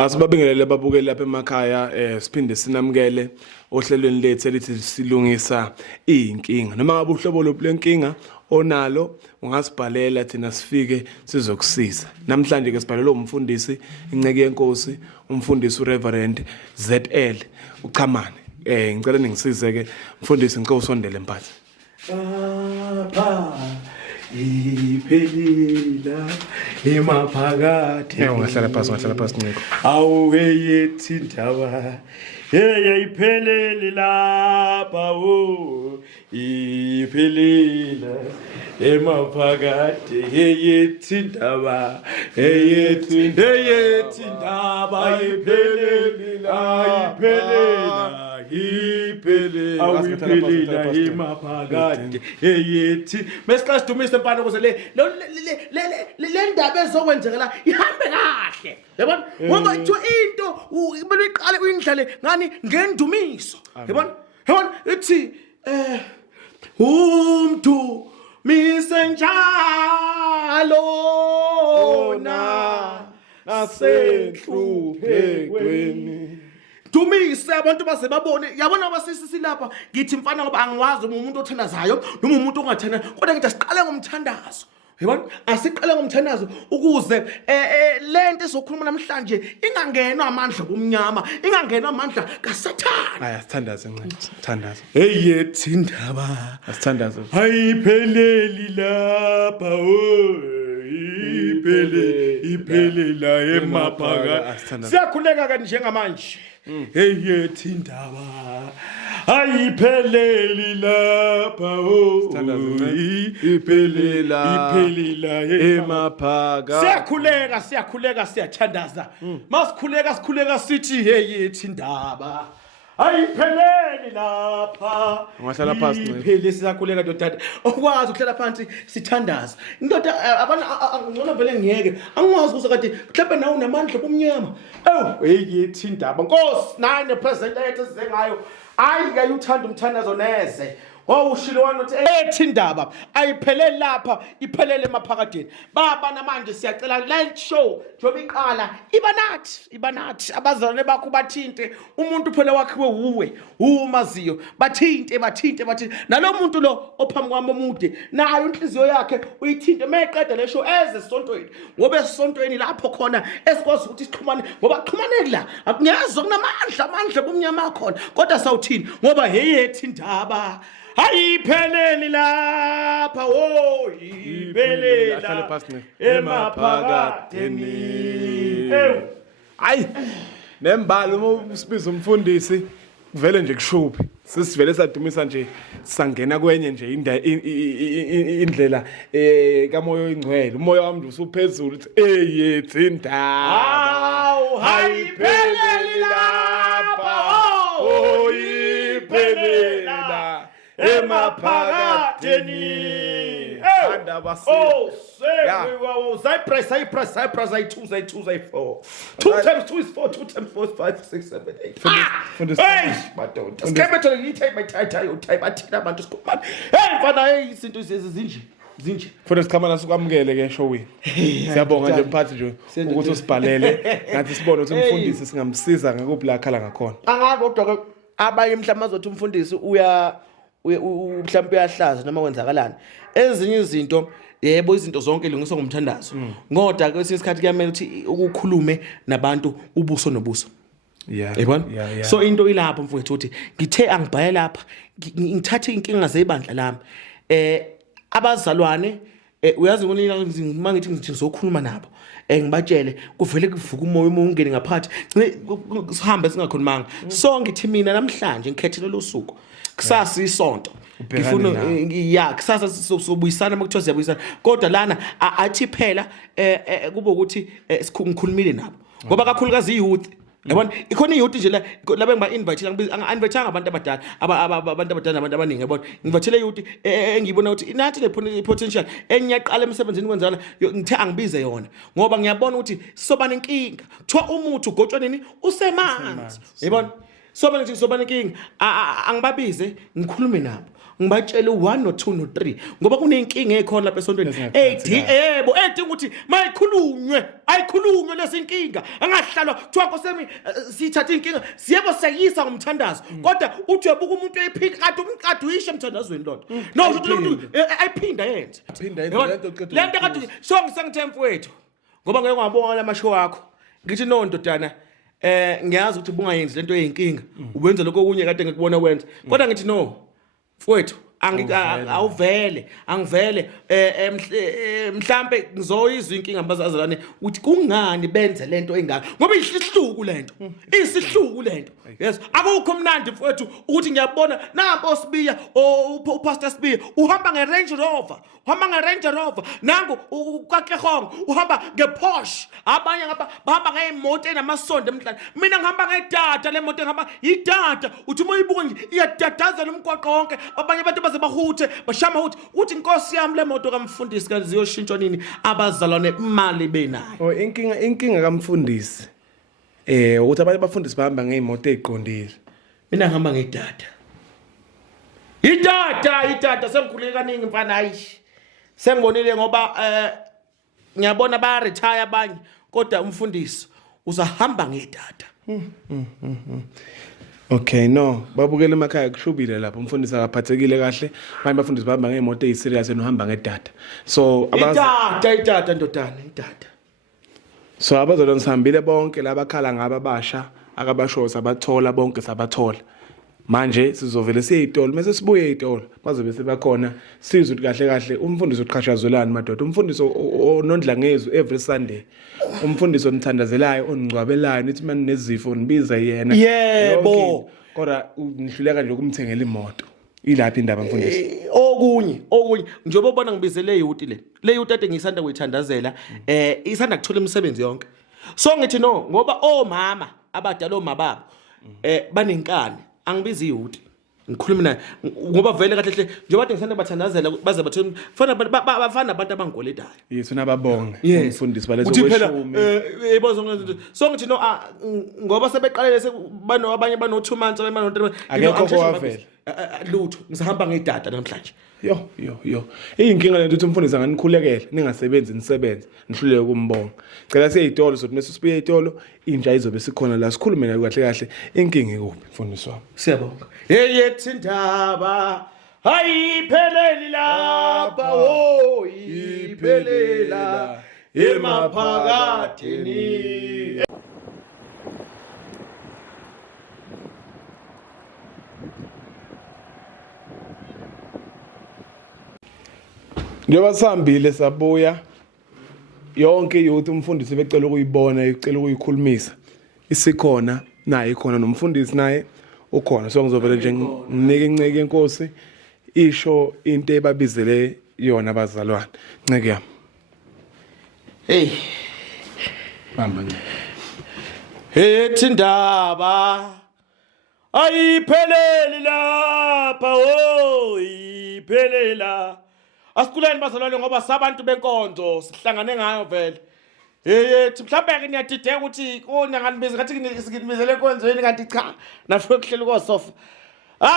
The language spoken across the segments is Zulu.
Asibabingelele babukeli lapha emakhaya siphinde sinamukele ohlelweni lethu elithi silungisa inkinga noma ngabe uhlobo loplenkinga onalo ungasibhalela thina sifike sizokusiza. Namhlanje ke sibhalelwe umfundisi inceke yenkosi umfundisi uReverend ZL uChamane. Ngicela ningisize ke mfundisi ngicela usondele mphathi. Iphelila emaphakathi Ungahlala phansi Nciko. awuyethi indaba iphelele lapha iphelila emaphakathi yethi indaba iphelele awuphelila emaphakathi yethi mesixasi dumise mpana ukuze le ndaba ezokwenzekela ihambe kahle yabona ngoba ithiwa into kumele uyiqale uyindlale ngani ngendumiso yabona ithi umntu mise njalo nasehluphekweni dumise abantu base babone yabona basisisi lapha ngithi mfana ngoba angiwazi umuntu othandazayo noma umuntu ongathanda kodwa ngithi asiqale ngomthandazo yabona asiqale ngomthandazo ukuze lento esokhuluma namhlanje ingangenwa amandla bomnyama ingangenwa amandla kaSathane Asithandaze Nciko sithandaze. eyethi indaba Asithandaze. ayipheleli lapha iphelela emaphakathi siyakhuleka kanti njengamanje eyethi indaba ayipheleli lapha iphelela emaphakathi siyakhuleka siyathandaza masikhuleka sithi eyethi indaba ayipheleli lapha Ungahlala phansi Nciko. iphele siyakhuleka dodana okwazi ukuhlala phansi sithandaza indoda abana ngcono vele ngiyeke angikwazi ukuthi kade mhlawumbe nawe unamandla bomnyama eyethi indaba Nkosi naye nepresident yethu size ngayo ayike uthanda umthandazo neze wawushilo wanothi ethi indaba ayiphelele lapha iphelele emaphakadeni baba namanje siyacela live show njoba iqala iba nathi abazalwane bakho bathinte umuntu phela wakhiwe uwe umaziyo bathinte nalomuntu lo ophambi kwami omude nayo inhliziyo yakhe uyithinte mayeqeda le show eze esontweni ngoba esontweni lapho khona esikwazi ukuthi sixhumane ngoba xhumaneke la akunyazwa kunamandla bomnyama khona kodwa sawuthini ngoba eyethi indaba ayipheleli lapha iphelela emaphakatheni Hayi nembali uma usibiza umfundisi kuvele nje kushuphi sisivele sadumisa nje sangena kwenye nje indlela kamoya oyingcwele umoya wami usuphezulu uthi eyethi indaba ayipheleli lapha iphelela emaphakatheni Cypress, I 2 4 2 times 2 is 4 2 times 4 is 5 6 7 8 hey madoda skebetho ngithi type athina abantu sikhuluma mfana izinto zinje Futhi sikhama sikwamukele ke showini. Siyabonga nje mphathi nje ukuthi usibhalele ngathi sibone ukuthi umfundisi singamsiza ngakuphi la khala ngakhona. Angazi kodwa ke abaye mhlawumbe azothi umfundisi mhlawumbe uyahlaza noma kwenzakalani ezinye izinto yebo izinto zonke lungiswa ngomthandazo ngoda ke isikhathi kuyamela ukuthi ukukhulume nabantu ubuso nobuso yabona so into ilapho mfowethu uthi ngithe angibhaye lapha ngithathe inkinga zebandla lami abazalwane uyazi uma ngithi ngizokhuluma nabo ngibatshele kuvele kuvuka umoya ungene ngaphathi sihambe singakhulumanga so ngithi mina namhlanje ngikhethele lo suku kusasa isonto ngifuna kusasa sobuyisana makuthiwa siyabuyisana kodwa lana athi phela kube ukuthi ngikhulumile nabo ngoba kakhulukazi youth yabona ikhona iyouth nje la bengiba-invite anga-invitanga abantu abadala abantu abadala nabantu abaningi yabona ngivakele iyouth engiyibona ukuthi inathi le potential engiyaqala emsebenzini kwenzana ngithe angibize yona ngoba ngiyabona ukuthi soba nenkinga kuthiwa umuthi ugotshwa nini usemanzi yabona soba nenkinga angibabize ngikhulume nabo ngibatshele 1 no 2 no 3 ngoba kunenkinga ekhona lapha esontweni yebo edinga ukuthi ayikhulunywe lesinkinga angahlalwa kuthiwa nkosemi sithatha inkinga siyebo sayisa ngomthandazo kodwa uthi uyabuka umuntu eyiphika kade umqadi uyishe emthandazweni lonto no umuntu ayiphinda yenze lento kade sengithe mfowethu ngoba ngeke ngabona lamashow akho ngithi no ndodana ngiyazi ukuthi bungayenzi lento eyinkinga ubenza lokho okunye kade ngikubona kwenza kodwa ngithi no mfowethu angivele mhlambe ngizoyizwa inkinga mbazazalane uthi kungani benze lento engaka ngoba isihluku lento yes akukho mnandi mfowethu ukuthi ngiyabona nampo sibiya upastor Sibiya uhamba ngeRange Rover nangu uKaklehong uhamba ngePorsche abanye ngapha bahamba ngeemoto enamasonto emhlanje mina ngihamba ngedata le moto ngihamba idata uthi moyibuka nje iyadadazela umgwaqo wonke abanye abantu baze bahuthe bashama uthi inkosi yami le moto kamfundisi kanti ziyoshintshwa nini abazalwane imali benayo inkinga kamfundisi uthi abanye abafundisi bahamba ngeemoto eziqondile mina ngihamba ngedata idata sengikhuleke kaningi mfana ayishi sengibonile ngoba ngiyabona ba retire abanye kodwa umfundisi uzahamba ngedata Okay no babukela emakhaya kushubile lapho umfundisi akaphathekile kahle abanye bafundisi bahamba ngeemoto eziserious nohamba ngedata so idata ndodana idata so abazalwane sihambile bonke labakhala ngaba abasha akabashosa abathola bonke sabathola manje sizovela siyitolo mase sibuye ezitolo bazobe sebakhona sizwe ukuthi kahle umfundisi uqhashazwelana madoda umfundisi onondla ngezu every Sunday umfundisi omthandazelayo ongcwabelayo nithi manje nezifo nibiza yena yebo kodwa nihluleka nje ukumthengela imoto ilaphi indaba mfundisi okunye njengoba ubona ngibizele yuti le yuti ade ngisanda kuyithandazela isanda kuthola imisebenzi yonke so ngithi no ngoba omama abadala omababo banenkani angibizi yuti ngikhuluma naye ngoba vele kahle hle njengoba ade ngisanda bathandazela baze bathi bafana abantu abangikoletayo yes unababonga umfundisi balezo kweshumi yebo so ngithi no ngoba sebeqalele bano abanye bano 2 months abanye bano 3 akekho wavela lutho ngisahamba ngedata namhlanje yo inkinga lento uthi umfundisi anganikhulekela ningasebenzi nisebenze nihluleke ukumbonga cela siyitolo sothi mase sibuye ezitolo inja izobe sikhona la sikhulume nayo kahle inkinga ikuphi mfundisi wami siyabonga yethi indaba ayipheleli lapha iphelela emaphakathini njengoba sihambile sabuya yonke youth umfundisi becela ukuyibona ecela ukuyikhulumisa isikhona naye ikhona nomfundisi naye ukhona so ngizovela nje nginike inceke enkosi isho into ebabizele yona abazalwane nceke yami hamba nje ethi indaba ayipheleli lapha iphelela asikuleni bazalwane ngoba sabantu benkonzo sihlangane ngayo vele yethi mhlawumbe ke niyadideka ukuthi kunyanganibiza ngathi ngibizele enkonzweni kanti cha nafike kuhleli kosofa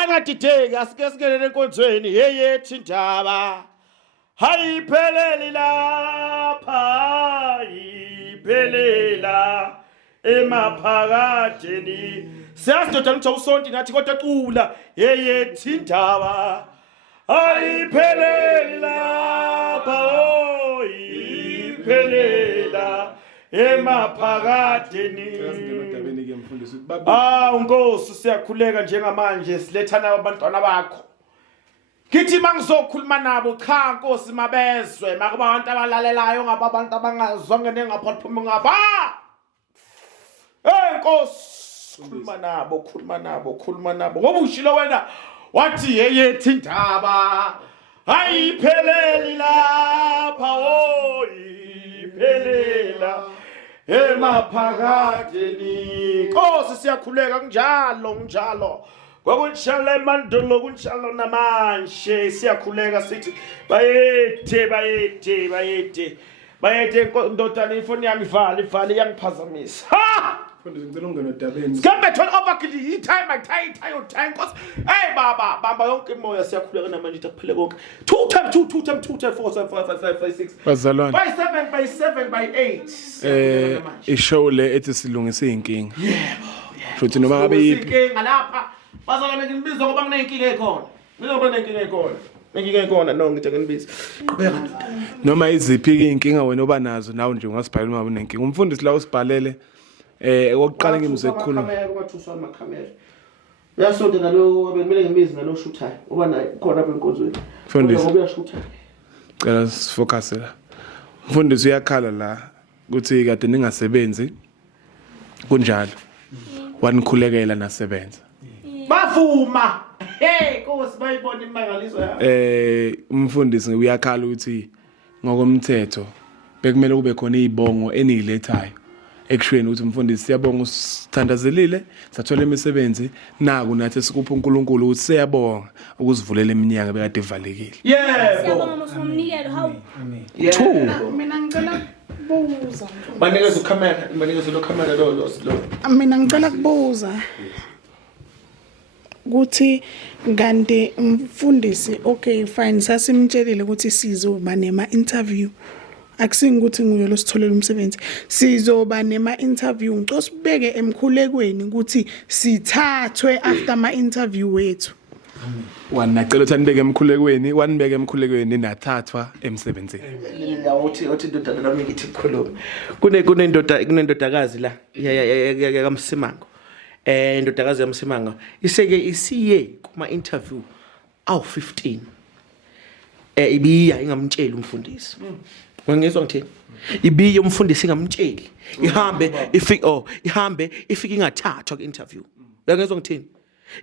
ngadideki asike sikelele enkonzweni yethi indaba ayipheleli lapha iphelela emaphakathini siyasidodana ukuthi awusonti nathi kodwa cula yethi indaba ayipheleli lapha iphelela emaphakathini Nkosi siyakhuleka njengamanje silethana abantwana bakho kithi mangizokhuluma nabo cha Nkosi mabezwe makuba abantu abalalelayo ngaba abantu abangazonge nengaphuma ngapha Nkosi khuluma nabo ngoba ushilo wena wathi yethi indaba ayipheleli lapha iphelela emaphakathini Nkosi siyakhuleka kunjalo kwakunjalo emandulo kunjalo namanje siyakhuleka sithi bayethe ndodana ifoni yami ivale yangiphazamisa Mfundisi ngicela ungene odabeni. Sikambe turn over kid time cause hey baba yonke imoya siyakhuleka namanje kuphele konke 2 times 2 times 4 7 5 5 5 6 Bazalwane. by 7 by 8 Ishow le ethi silungisa inkinga. Futhi noma ngabe inkinga lapha bazalwane nginibiza ngoba nginenkinga ekhona. Mina ngoba nginenkinga ekhona. Nenkinga ekhona no ngithi nginibiza. Qhubeka. noma iziphi inkinga wena oba nazo nawe nje ungasibhalela uma unenkinga. Umfundisi la usibhalele okokuqala ngimze ukukhuluma. Kwathuswa amakhamera. Uyasonto nalo bekumele ngimizi nalo shuthayo. Uba naye khona apha enkonzweni. Mfundisi. Ngoba uyashutha. Cela sifocus la. Mfundisi uyakhala la ukuthi kade ningasebenzi kunjalo. Wanikhulekela nasebenza. Bavuma. Hey, Nkosi bayibona imangaliso yakho. Umfundisi uyakhala ukuthi ngokomthetho bekumele kube khona izibongo enilethayo. Ekushweni ukuthi umfundisi siyabonga usithandazelile sathola imisebenzi naku nathi sikupha uNkulunkulu ukuthi siyabonga ukusivulela iminyango bekade ivalekile. Yebo. Siyabonga mosomnikelo hawu. Mina ngicela kubuza. Banikeza ukamera, banikeza lo camera lo. Mina ngicela kubuza ukuthi kanti umfundisi okay fine sasimtshelile ukuthi sizoba nema interview. Akusingukuthi nguye lositholela umsebenzi. Sizoba nema interview ngicela sibeke emkhulekweni ukuthi sithathwe after ama interview wethu. Wanacela ukuthi anibeke emkhulekweni, wanibeke emkhulekweni nathathwa emsebenzini. Uthi indoda nami ngithi ukukhuluma. Kunendodakazi la yakamsimango. Indodakazi yamsimango iseke isiye kuma interview aw 15. Ibiya ingamtsheli umfundisi. Ngiyezwa ngithini? Ibiye umfundisi ingamtsheli. Ihambe ifike ingathathwa ku interview. Uyangezwa ngithini?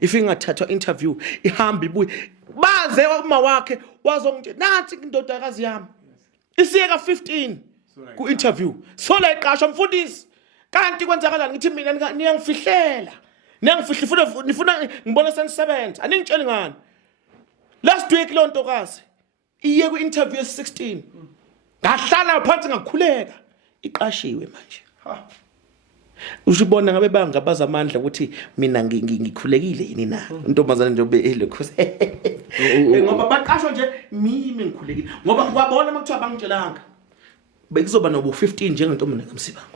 Ifike ingathathwa interview, ihambe ibuye. Baze uma wakhe wazongitshela nathi indodakazi yami. Isiye ka 15 ku interview. Sola iqashwa umfundisi. Kanti kwenzakalani ngithi mina niyangifihlela. Nifuna ngibona senisebenza. Aningitsheli ngani? Last week lo ntokazi iye ku interview ye16. Ngahlala phansi ngakhuleka. Iqashiwe manje. Usibona ngabe bangabaza amandla ukuthi mina ngikhulekile yini na. Intombazana nje elokho. Ngoba baqashwa nje mimi ngikhulekile. Ngoba kwabona makuthiwa bangitshelanga. Bekuzoba nobu 15 njengentombazana kaMsibango.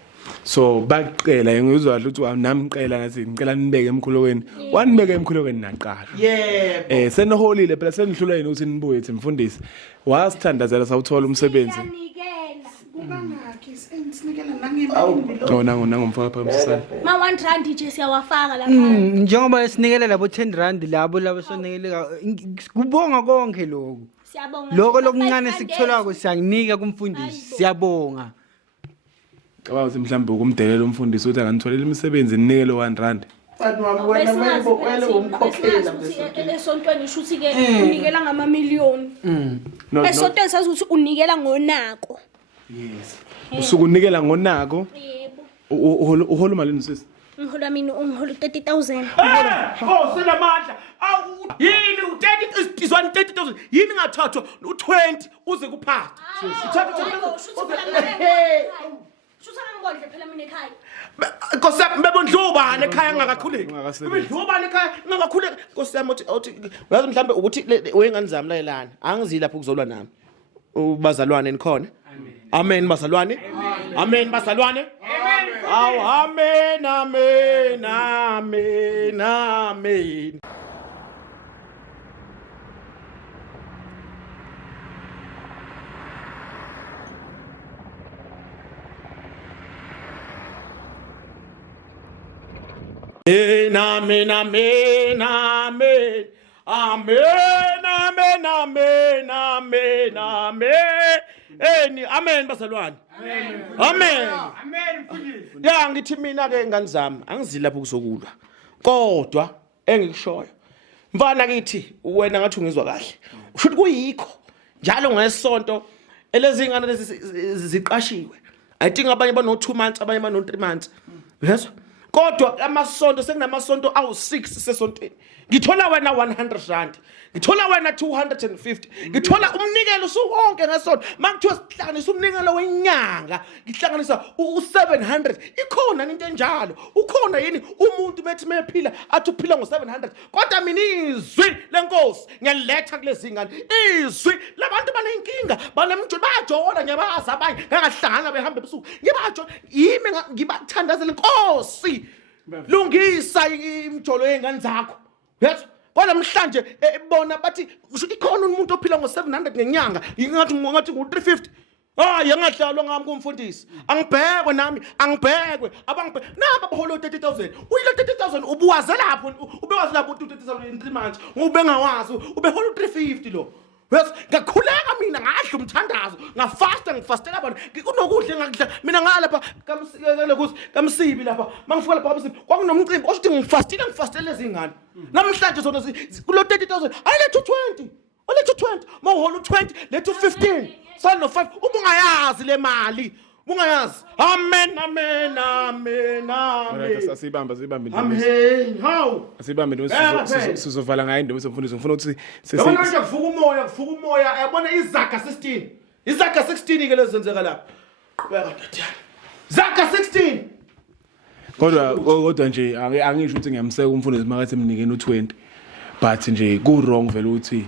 So baqela ngizwa ukuthi namqela nathi ngicela nibeke emkhulekweni. Wanibeke emkhulekweni naqasha. Yebo. Seniholile phela senihlula yini ukuthi nibuye ethi mfundisi. Wasithandazela sawuthola umsebenzi. Kangakhi sinikela nangemali. Nangomfaka phakathi. Ma 1 rand nje siyawafaka lapha. Njengoba sinikele labo 10 rand labo sonikele kubonga konke lokho. Siyabonga. Lokho lokuncane sikutholako siyanika kumfundisi. Siyabonga. Cabanga ukuthi mhlawumbe ukumdelela umfundisi ukuthi anganitholela imisebenzi ninikele 1 rand. Fadwa wena mayibokwele umkhokhela esontweni shuthi ke unikela ngama million. Esontweni sazi ukuthi unikela ngonako. Yes. Usukunikela ngonako. Yebo. Uhola malini sisi? Ngihola mina ungihola 30,000. Oh senamandla. Awu yini u30 is 130,000. Yini ngathathwa u20 uze kuphatha. Shutha ngibodle phela mina ekhaya. Nkosiyami bebondlubane ekhaya ngakakhuleki. Bebondlubane ekhaya ngakakhuleki. Nkosiyami uthi uyazi mhlambe ukuthi wengane zami la elana. Angizi lapho kuzolwa nami. Ubazalwane nikhona. Amen bazalwane. Amen bazalwane. Aw amen amen amen amen. Amen, amen, amen, amen, amen, amen, amen, amen. Amen bazalwane. Amen. Amen. Ya ngithi mina ke ngani zami angizi lapho kuzokulwa. Kodwa engikushoyo. Mfana kithi wena ngathi ungizwa kahle. Ushuthi kuyikho njalo ngesonto elezingane lezi ziqashiwe. I think abanye bano 2 months abanye bano 3 months. Yezwa? kodwa amasonto sekunamasonto awu6 sesontweni ngithola wena 100 rand ngithola wena 250 ngithola umnikelo usuwonke ngesonto makuthiwa sihlanganisa umnikelo wenyanga ngihlanganisa u700 ikhona into enjalo ukhona yini umuntu bethi mephila athi uphila ngo700 kodwa mina izwi lenkosi ngiyaletha kulezi ngane izwi labantu banenkinga banemjolo bayajola ngiyabaza abanye ngahlangana behamba ebusuku ngibajo yimi ngibathandazela inkosi lungisa imjolo yengane zakho yes kodwa namhlanje bona bathi ikhona umuntu ophila ngo700 ngenyanga ngathi ngo350 yangahlalwa ngami kumfundisi angibhekwe nami angibhekwe naba baholo 30000 uyilo 30000 ubuwaze lapho ubewazi lapho 30000 in 3 months ubengawazi ubeholo 350 lo yes ngakhuleka mina ngadla umthandazo ngifastela abantu kunokudla engakudla mina ngalapha kamsibi lapha mangifika lapha kamsibi kwakunomcimbi osho ukuthi ngifastele izingane namhlanje zona kulo 30000 ayilethe 20 olethe 20 mawuhola 20 lethe 15 sano 5 ubungayazi le mali bungayazi amen asibamba amen how asibambe sizovala ngayo indaba somfundisi ngifuna ukuthi yabona nje kuvuka umoya yabona izaga 16 ke lezenzeka lapha qhubeka ntathana zaga 16 kodwa nje angisho ukuthi ngiyamseka umfundisi makathi emnikeni u20 but nje ku wrong vele ukuthi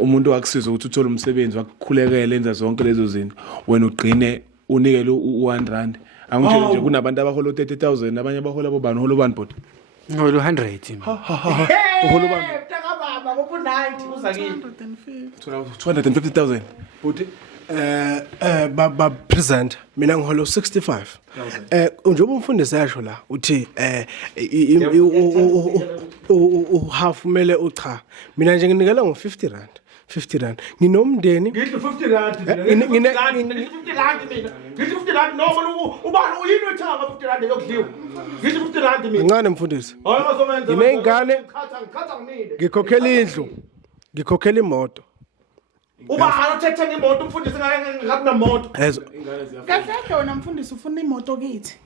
umuntu wakusiza ukuthi uthole umsebenzi wakukhulekela enza zonke lezo zinto wena ugcine unikele u1 rand angitshela nje kunabantu abahola 30000 abanye abahola bobani hola ubani bot ngolo 100 uhola ubani takababa bobu 90 uzakini 250000 but ba present mina ngihola 65 njengoba umfundisi yasho la uthi half kumele ucha mina nje nginikela ngo50 rand 50 rand nginomndeni ngithi 50 rand ngithi 50 rand mina ngithi 50 rand noma ubani uyini wethanga 50 rand yokudliwa ngithi 50 rand mina ngane mfundisi hayi ngazomenza nginengane ngikhatha ngimile ngikhokhela indlu ngikhokhela imoto uba anothethe imoto umfundisi ngabe namoto yezo kahle wena mfundisi ufuna imoto kithi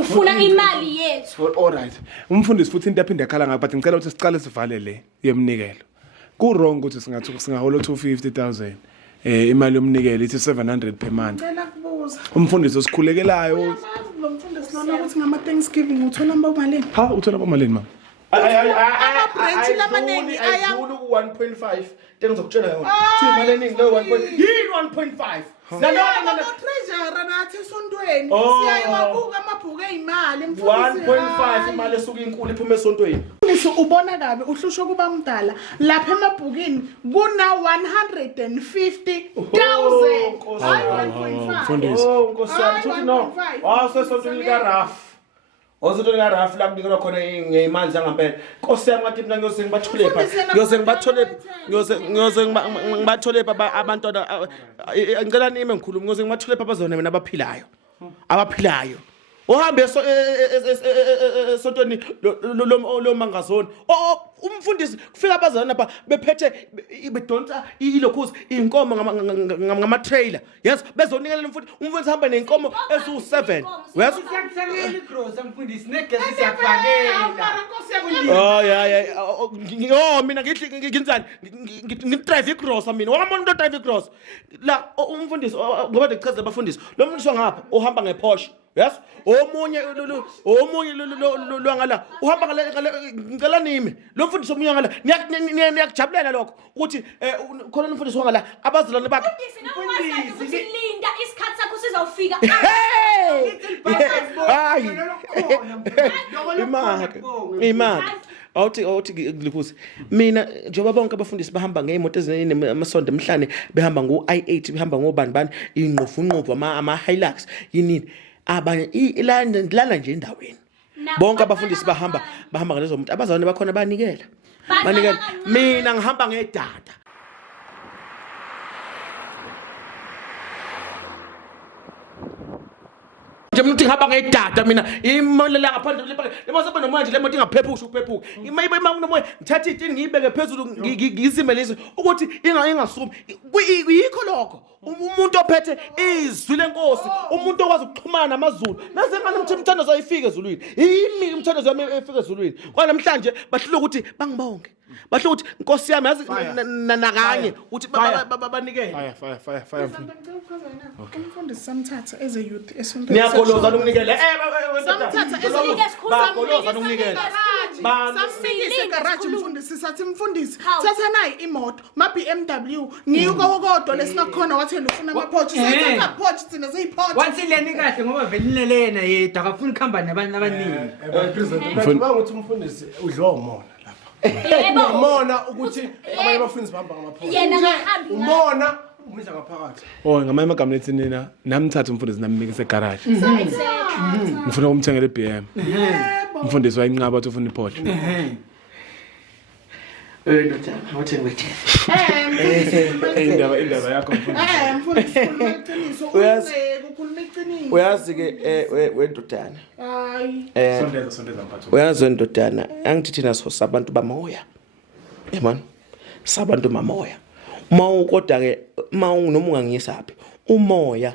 ufuna imali yethu all right umfundisi futhi into aphinde akhala ngayo but ngicela ukuthi sicale sivale le yemnikelo ku wrong ukuthi singahola 250000 imali yomnikelo ithi 700 per month ngicela kubuza umfundisi osikhulekelayo lo mfundisi lona ukuthi ngama Thanksgiving uthola malini uthola malini mama ama-branch lamaningi ayakulu ku1.5 ngizokutshela yona thi imali eningi lo 1. yini 1.5 treasurer nathi esontweni siyayiwabuka amabhuku ey'mali 1.5 imali esuka inkulu iphuma esontweni ubona kabi uhlusho kuba mdala lapha emabhukini kuna 150,000 hayi 1.5 mfundisi nkosi yami uthi no wasesontweni likaRaf ozontweni likaRaf la kunikela khona ngeimali zangempela nkosi yami ngathi mina ngiyoze ngibathole pha abantwana ngicela nime ngikhuluma ngiyoze ngibathole pha abazona mina abaphilayo uhambe esontweni lo mangazoni umfundisi kufika abazana lapha bephethe bedonsa ilokhuzi inkomo ngama trailer yes bezonikela umfundisi hamba nenkomo ezu7 yes siyakuthengela igrocery mfundisi negesi siyafakela mina ngithini ngidrive igrocery mina wabona umuntu drive igrocery la umfundisi ngoba ndichaza abafundisi lo mfundisi wangapha uhamba ngePorsche yes omunye lwangala uhamba ngicela nimi lo mfundisi omunye ngala niyakujabulela lokho ukuthi khona umfundisi wangala abazalwane bakhe mfundisi linda isikhathi sakho sizawufika hayi imali awuthi ngiliphusi mina njengoba bonke abafundisi bahamba ngeimoto ezinamasondo emhlane behamba ngo-i8 behamba ngobani ingqofu ama Hilux yinini abanye lana nje endaweni bonke abafundisi bahamba ngalezo muntu abazalwane bakhona banikela mina ngihamba ngedada manje umuntu ngihamba ngedada mina imali la ngaphandle le mase benomanje le moto ingaphephuka ukuphephuka ima kunomoya ngithatha itini ngiyibeke phezulu ngizime lezi ukuthi ingasumi yikho lokho umuntu ophethe izwi lenkosi umuntu okwazi ukuxhumana namaZulu naze ngani umthandazo ayifike ezulwini yimi umthandazo wami efike ezulwini kwanamhlanje bahlula ukuthi bangibonge bahlula ukuthi inkosi yami yazi nakanye ukuthi banikele fire umfundisi samthatha as a youth esontweni niyagoloza ukunikele samthatha as a youth bagoloza ukunikele samfikise garage umfundisi sathi mfundisi thatha nayi imoto ma BMW ngiyuko kodwa lesingakhona wathela ufuna amaphochi sathatha phochi thina zeyiphotho wathi leni kahle ngoba vele lena yedwa akafuni ukuhamba nabantu abaningi Ngicabanga ukuthi umfundisi udliwa umona lapha. Umona ukuthi abanye abafundisi bahamba ngamaphoyisa. Yena akahambi Umona umidla ngaphakathi. Oh ngamanye amagama lethi nina namthatha umfundisi namnikise egarage ngifuna ukumthengela iBM umfundisi wayinqaba ukuthi ufuna iPorsche ndoda awuthi ngithi indaba yakho mfundisi uqiniso ukukhuluma iqiniso uyazi ke wendodana hayi sondeza mphatho uyazi wendodana angithi thina sabantu bamoya yabona sabantu bamoya kodwa ke noma ungangiyisapi umoya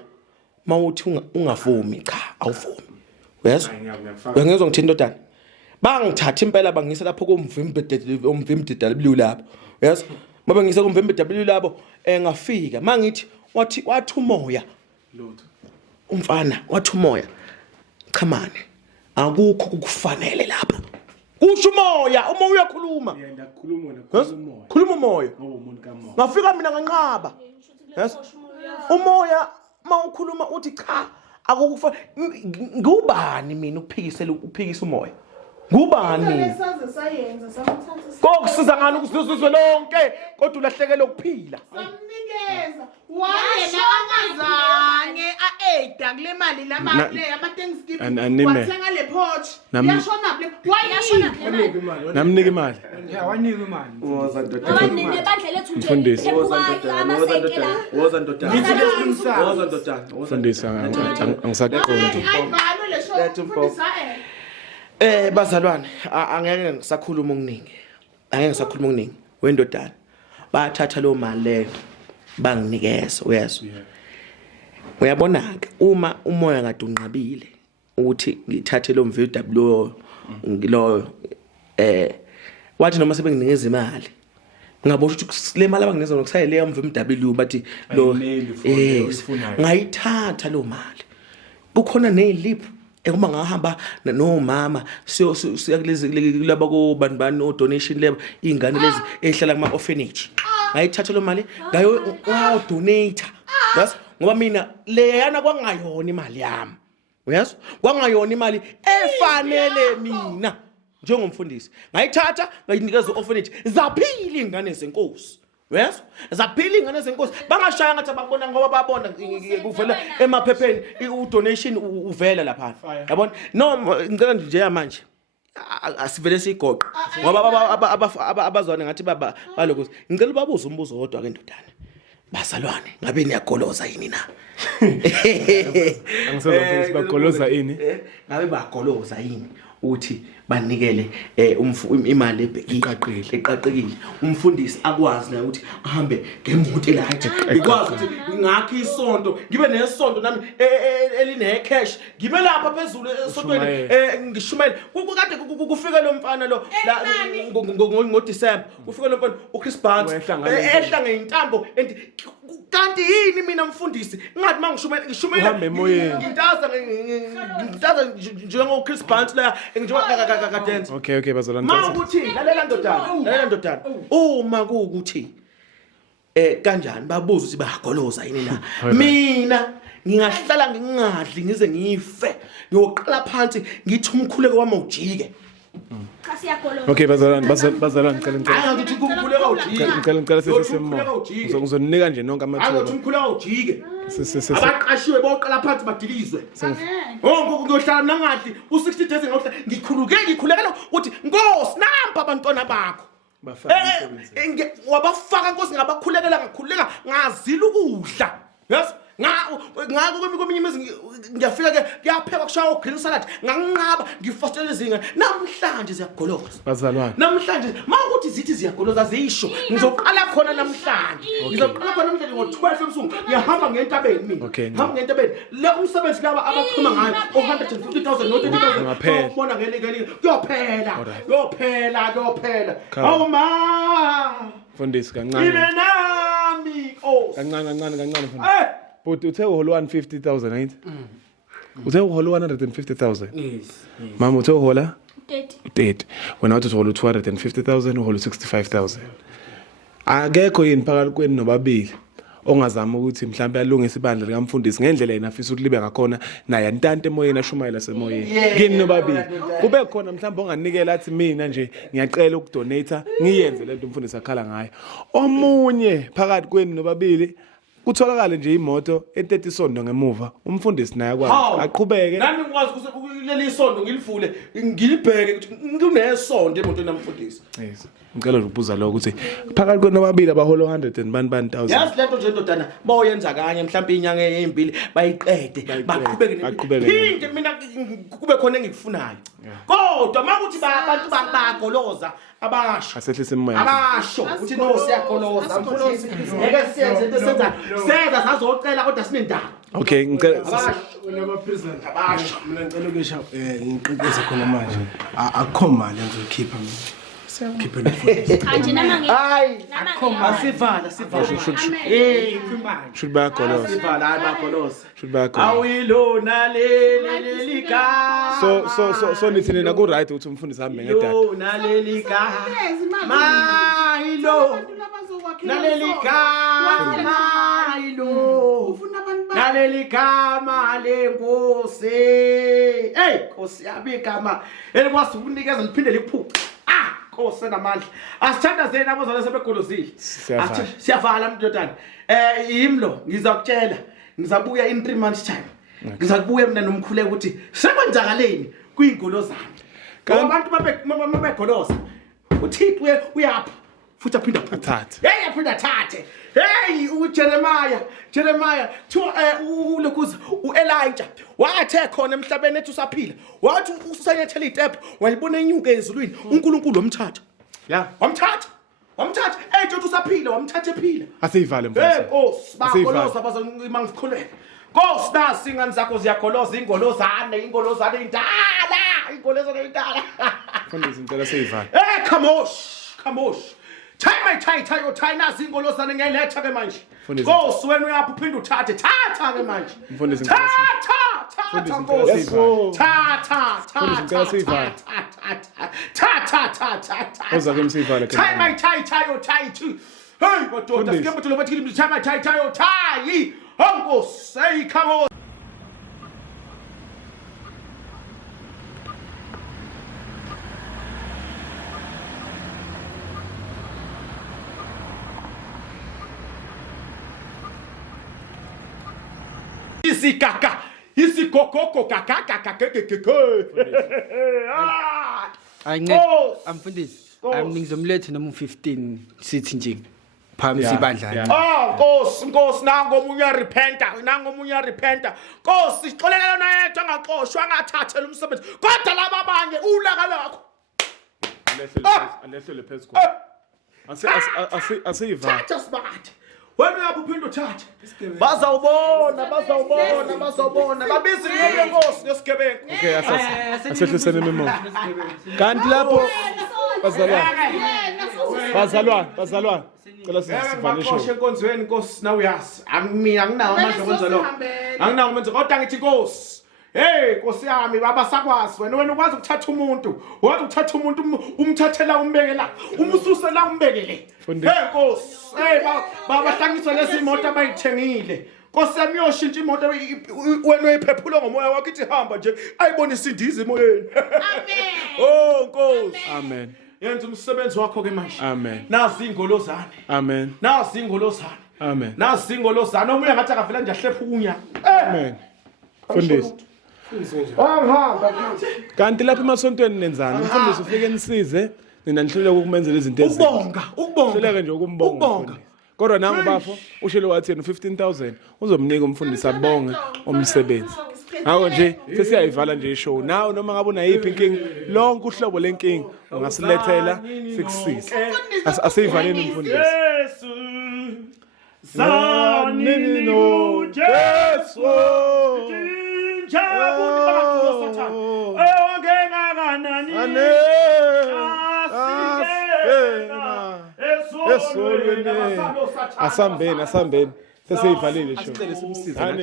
mawuthi ungavumi cha awuvumi uyazi uyangizwa ngithini ndodana bangithatha impela bangisa lapho kumvimdidala blue lapho uyazi mabe ngisa kumvimdidala labo ngafika mangithi wathi umoya lutho umfana wathi umoya chamane akukho ukufanele lapha kusho umoya uyakhuluma yena khuluma khuluma umoya umuntu kamoya ngafika mina nganqaba yes umoya mawukhuluma uthi cha akukufanele ngubani mina ukuphikisa umoya ngubani saze sayenza samthatha kokusiza ngani ukusizwe lonke kodwa ulahlekelwe ukuphila samnikeza wayena amazange aeda kule mali lamali ama Thanksgiving wathenga le Porsche yashona wayini namnika imali wanika imali abanine bandle lethu nje Mfundisi. amaseke la woza ndodana woza ndodana mfundisi angisaqondi ayivalo le show mfundisa bazalwane angeke ngisakhuluma okuningi wendodana bathatha lo mali leyo banginikeza uyezwa uyabona ke uma umoya kade unqabile ukuthi ngithathe lo VW ngiloyo wathi noma sebenginikeza imali ngabosho ukuthi le mali abanginikeza ngokusaye leyo VW bathi lo ngayithatha lo mali kukhona neziliphu uma ngahamba nomama siyakulezi laba ko bantu o donation lebo ingane lezi ehlala kuma orphanage ngayithatha lo mali ngayo donate yes ngoba mina leyana kwangayona imali yami uyazwa kwangayona imali efanele mina njengomfundisi ngayithatha ngayinikeza orphanage zaphila ingane zenkosi yes zaphila ingane zenkosi bangashaya ngathi ababona ngoba babona kuvela emaphepheni udonation uvela lapha yabona no ngicela nje manje asivele sigoqa ngoba abazwane ngathi baba baloko ngicela babuze umbuzo wodwa ke ndodana bazalwane ngabe niyagoloza yini na angisebenza bagoloza ini ngabe bagoloza yini uthi banikele imali eqaqekile umfundisi akwazi na ukuthi ahambe ngemoto elayithi ikwazi ukuthi ngakho isonto ngibe nesonto nami eline cash ngibe lapha phezulu esontweni ngishumele kukade kufika lo mfana lo ngoDecember ufika lo mfana uChris Barnes ehla ngeintambo kanti yini mina mfundisi ngathi mangishumele uhambe emoyeni ngitaza njengoChris Barnes la njengoba dance okay bazalwane mawukuthi lalela ndodana uma kuukuthi kanjani babuza ukuthi bayagoloza yini na mina ngingahlala ngingadli ngize ngife ngiyoqala phansi ngithi umkhuleko wami ujike okay bazalwane ngicela hayi ngithi umkhuleko ujike ngicela sesesemoya ngizonika nje nonke hayi amathuba ngithi umkhuleko ujike abaqashiwe boqala phansi badilizwe ngiyohlala nangadli u60 days ngikhulekela ukuthi Nkosi nampa abantwana bakho wabafaka Nkosi ngabakhulekela ngakhuleka ngazila ukudla yes ngako kweminye imizi ngiyafika ke kuyaphekwa kushaya green salad nganqaba ngifostela izinga namhlanje ziyagoloza Bazalwane. namhlanje mawukuthi zithi ziyagoloza zisho ngizoqala khona namhlanje ngo-12 ebusuku ngiyahamba ngentabeni mina Okay, hamba ngentabeni le umsebenzi laba abakhuluma ngayo o-150,000 no-30,000 Ungaphela. ubona ngelingelinge kuyophela Come. awu ma Mfundisi ibe kancane. nami Kancane mfundisi. Eh! But uthe uhola 150,000 right? Uthe uhola 150,000. Yes. Mama uthe uhola 30. 30. Wena uthi uhola 250,000 uhola 65,000. Akekho yini phakathi kwenu nobabili ongazama ukuthi mhlawumbe alungise ibandla likamfundisi ngendlela yena afisa ukuthi libe ngakhona naye antante emoyeni ashumayela semoyeni kini nobabili kube khona mhlawumbe onganikela athi mina nje ngiyacela ukudonate ngiyenze lento umfundisi akhala ngayo omunye phakathi kwenu nobabili kutholakala nje imoto e30 sondo ngemuva umfundisi naye akwazi aqhubeke nami ngikwazi ukuthi leli sondo ngilivule ngilibheke ukuthi kunesondo emotweni namfundisi yes ngicela ukubuza lo ukuthi phakathi kwenu nobabili abahola 100,000 yazi lento nje ndodana bayoyenza kanye mhlawumbe inyanga ezimbili bayiqede baqhubeke phinde mina kube khona engikufunayo kodwa makuthi abantu bagoloza abasho asehlise imoya abasho uthi no siyagoloza mfundisi ngeke siyenze into senza sazocela kodwa sinendaba okay ngicela Wena president abasho mina ngicela ukusho ngiqeqeze khona manje akukho mali engizoyikhipha mina khiphe nemfundisi Kanje nama hayi nama asivala should bayagoloza asivala hayi bagoloza should bayagoloza awuyilona leli ka so nithi nina ku right ukuthi umfundisi hambe ngedada lona leli ka mayilo naleli gama ilo naleli gama lenkosi hey Nkosi yami igama elikwazi ukunikeza liphinde liphuce Nkosi namandla asithandazeni abazalwane sebegolozile siyavala mntotana yimlo ngizakutshela ngizabuya in 3 months time ngizakubuya mina nomkhuleko ukuthi sekwenzakaleni kuyingolozana ngoba abantu mabegoloza uThixo uyapha futhi aphinda Athathe. hey aphinda athathe hey uJeremiah ulokuza uElijah wathe khona emhlabeni ethi usaphila wathi usanyathela iTep walibona inyuke ezulwini uNkulunkulu wamthatha yeah wamthatha ethi usaphila wamthatha ephila asiyivale hey mfundisi Nkosi bagoloza bazangimangikhuleka Nkosi nasi ingane zakho ziyagoloza ingolozane indala mfundisi ngicela siyivale hey khamosh Tie your tie nazi ingolozane ngeletha ke manje. Mfundisi. Nkosi wena uyapha uphinde uthathe. Thatha ke manje. Mfundisi, Thatha Mfundisi, Nkosi. Mfundisi, ngicela siyivale. Thatha. Oza ke msiyivale ke. Tie your tie too. Hey madoda Mfundisi. sike mtholo bathi tie your tie. Nkosi hey come Isikaka isikokoko kakaka amfundisi ngizomlethe noma u15 sithi nje phambi Yeah, sibandla yeah. Nkosi nango omunye uyarepenta Nkosi sixolela yona yedwa angaxoshwa angathathela umsebenzi kodwa laba abanye ulaka lakho alehlele phezu kwa asiyivale thatha sibathi wena uyapha uphinde uthathe bazawubona babiza inqobe Nkosi ngesigebengu okay asehlisene imimoya kanti lapho bazalwane cela sivale Baxoshe show enkonzweni Nkosi na uyazi mina anginawo amandla okwenza lokho anginawo umenze kodwa ngithi Nkosi hey Nkosi yami baba sakwazi wena ukwazi ukuthatha umuntu umthathela umbeke la umsuse la umbekele hey Nkosi hey baba hlangiswa lezi imoto abayithengile Nkosi yami uyoshintsha imoto wena uyiphephula ngomoya wakho ithi hamba nje ayibone isindiza emoyeni amen oh Nkosi amen yenza umsebenzi wakho ke manje amen nasi ingolozane amen amen nasi ingolozane omunye ngathi akavela nje ahlepha ukunya amen mfundisi angihamba kanti lapha emasontweni nenzani umfundisi ufike nisize nina nihluleke ukumenzela izinto ezinhle ukubonga hluleke nje ukumbonga kodwa nangu bafo ushilo wathini 15,000 uzomnika umfundisi abonge umsebenzi. Ngakho nje sesiyayivala nje ishow. Nawe noma ngabe unayiphi inkingi lonke uhlobo lenkingi ungasilethela sikusize. Asiyivaleni umfundisi. Zanini Jesu asambeni sesiyivalile sho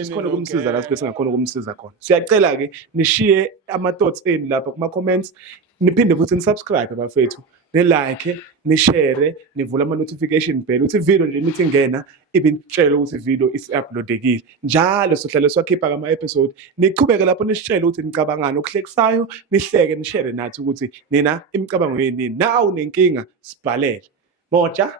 sikhona ukumsiza la singakhona ukumsiza khona. Siyacela ke nishiye ama thoughts eni lapha kuma comments, niphinde futhi nisubscribe bafethu, ne-like, ni-share, nivule ama-notification bell ukuthi video nje nithi ngena ibintshela ukuthi video is-uploadekile. Njalo sohlala siwakhipha kama-episode, niqhubeke lapho nisitshele ukuthi nicabangani okuhlekisayo, nihleke nishare nathi ukuthi nina imicabango yeni nawu nenkinga sibhalele. Moja.